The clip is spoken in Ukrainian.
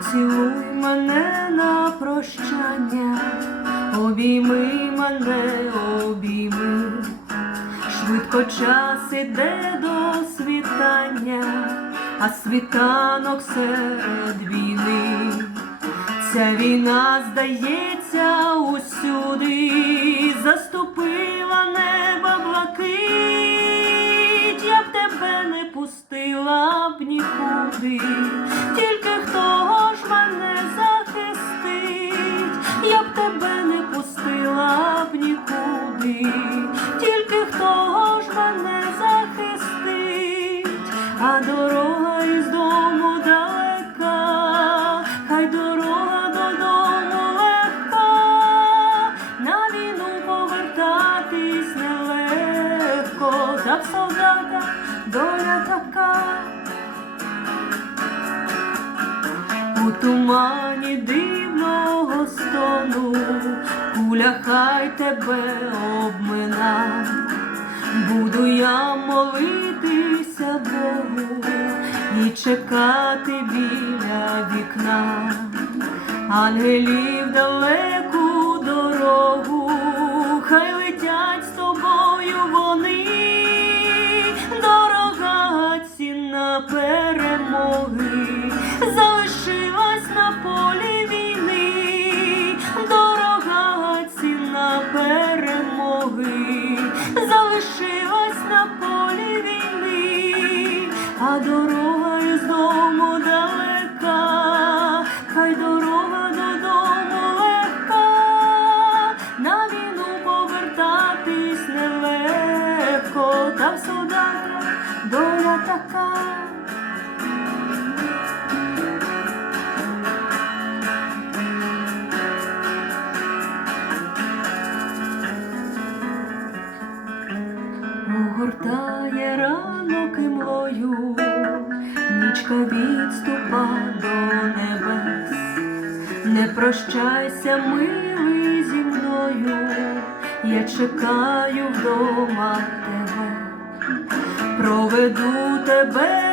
Поцілуй мене на прощання, обійми мене, обійми, швидко час іде до світання, а світанок серед війни. Ця війна, здається, усюди заступила неба блакить, я б тебе не пустила б нікуди, а дорога із дому далека, хай дорога додому легка, на війну повертатись нелегко, та в солдата доля така. У тумані дивного стону, куля хай тебе обмина. Буду я молитися і чекати біля вікна, ангелів далеку дорогу, хай летять з тобою вони, дорога цінна перемоги, залишилась на полі війни, дорога цінна перемоги, залишилась а дорога із дому далека, хай дорога додому легка, на війну повертатись нелегко, та в солдата доля така. Нічка відступа до небес. Не прощайся, милий зі мною, я чекаю вдома тебе, проведу тебе